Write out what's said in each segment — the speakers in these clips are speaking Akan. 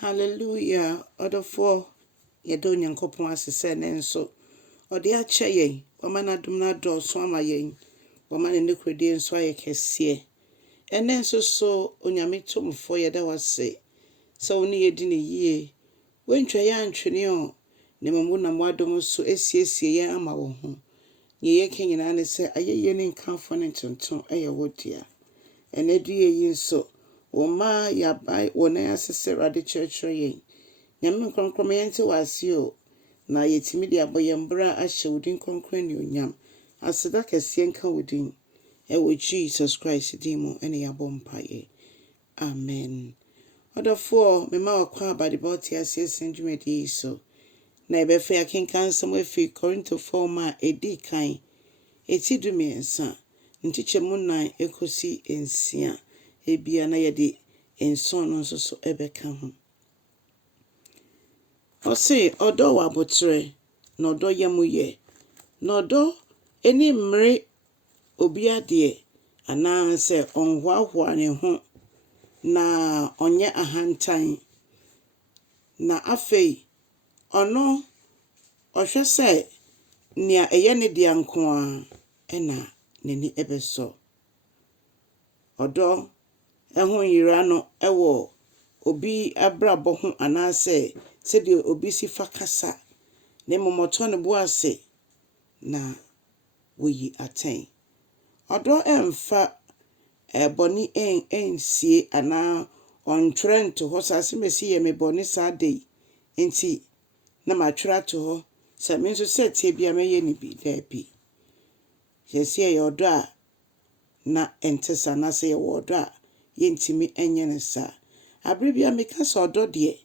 Hallelujah. Odofo yedo nyankopon asese ne nso. Ode ache yen. Wama na dum na do so ama yen. Wama ne nekredi nso ayɛ kɛseɛ. Ene nso so onyame tumfo yeda wase. So oni yedi ne yie. Wentwa ya antwene o. Ne mamu na mwadom so esiesie yen ama wo ho. Ye ye kenyina ne se ayeye ne nkanfo ne tonton ɛyɛ wodia. Ene duye yi nso Oma yabai wona asese rade church yen. Nyame nkronkron yente wase o. Na yetimi de aboyembra ahye wudin kronkron ne onyam. Aseda kɛseɛ nka wudin. Ewo Jesus Christ dimo ene yabɔ mpaye. Amen. Odofo mema wakwa abade bauti asese ndwumedi so. Na ebefe akenkan nsɛm afi Korintofoɔ ma edi kan. Eti dumiɛnsa. Ntikyemu 9 ekosi ensia. Ebia na yɛde enson no nso so ebeka ho. Ose odo wa botre na odo yamuye. Na odo eni mmre obi ade ana se onhoahoa ne ho na onye ahantan. Na afei ono ohwe se nia eye ne dia nko a ena neni ebeso. Odo ehun yira no ewo obi abrabɔ ho anase se de obi sifa kasa ne momoto ne boase na woyi aten. Odo emfa boni ensie ana ontwrento ho sase mesi ye me boni sade enti na matwra to ho se me nso se tie bia meye ne bi da bi. Yesi ye odo a na entesa na se ye odo a yentimi enye ne sa. Abribia meka so odo de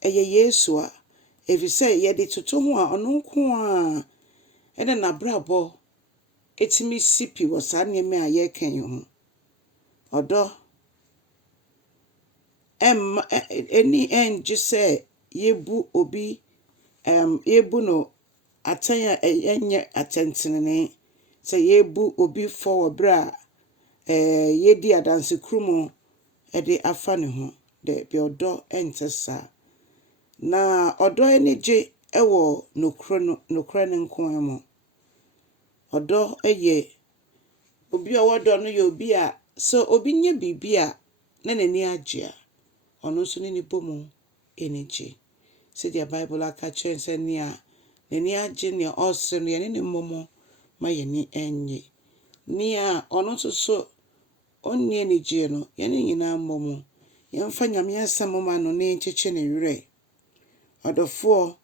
eye Yesu a efise ye de toto ho a ono nko a ene na brabo etimi sipi wo sa neme a ye kan ho. Odo eni enje se yebu obi yebu no atanya enye atentenene se yebu obi for bra yedi adanse krumo ede afa ne ho de bi odo entesa. Na odo enije ewo nokra ne nko emo. Odo eye obi owodo no ye obi a so obi nye bibia na nani agye a ono so ne bomu enije. Se the Bible aka chense ni a nani agye ne ose no ye ne momo ma ye ni enye. Ni a ono so onni enije no ye ne nyina momo. Ye mfa nyame asɛm ma no ne ncheche ne were. Odofo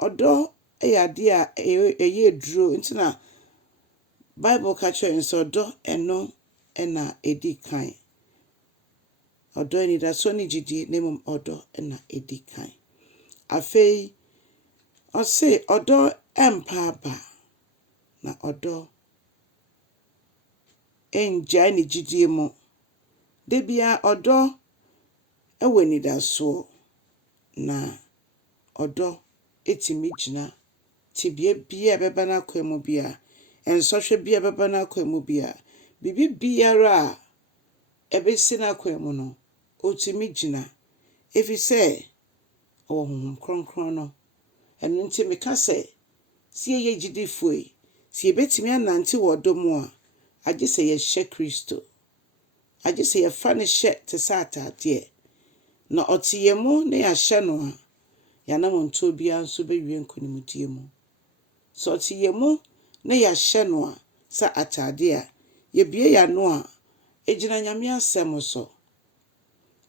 odo eyade a eye duro ntina Bible ka chense odo eno ena edi kan. Odo eni da so ni gidi nemum odo ena edi kan. Afei ose odo empaba na odo enja ni gidi mu. Debia odo eweni da so na odo etimi gina tibie bia beba na kwemu bia ensohwe bia beba na kwemu bia bibi biara ebesi na kwemu no otimi gina efise ohun kronkron no enu nti meka se sie ye gidifoi sie betimi anante wodomu a agye se ye hye Kristo agye se ye fa ne hye te satade na otiyemu ne ya hye no a yana monto bia nso bewie nkonimdie mu. So otiyemu ne ya hye no a sa atade a ye bie ya no a ejina nyame asɛm so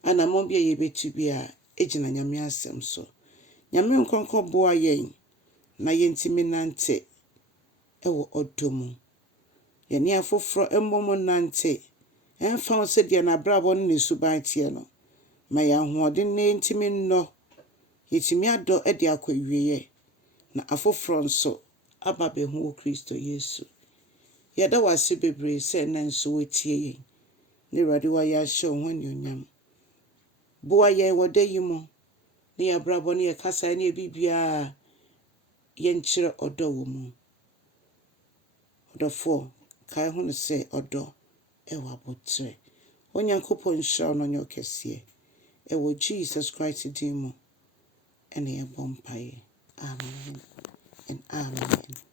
ana mo bia ye betu bia ejina nyame asɛm so. Nyame nkonkon boa yen na yentimi nante ewo odomu. Ye ne afoforo emmomo nante emfa se de na brabo ne suban tie no ma ya hoɔden na yentimi nno yetimi ado de akɔwieye na afoforo nso aba be hu Kristo Yesu. Yeda wase bebre se na nso wetie yen. Ne rade wa ya hye ho ne onyam. Boa ye woda yi mu ne ya brabo ne kasa ne bibia yenkyere odo wo mu. Odofo kai hu ne se odo ewa botre. Onyankopɔn nhyira no nyɛ kɛseɛ. Ɛwɔ Jesus Christ din mu. Ɛna yɛbɔ mpaeɛ. Amen and amen.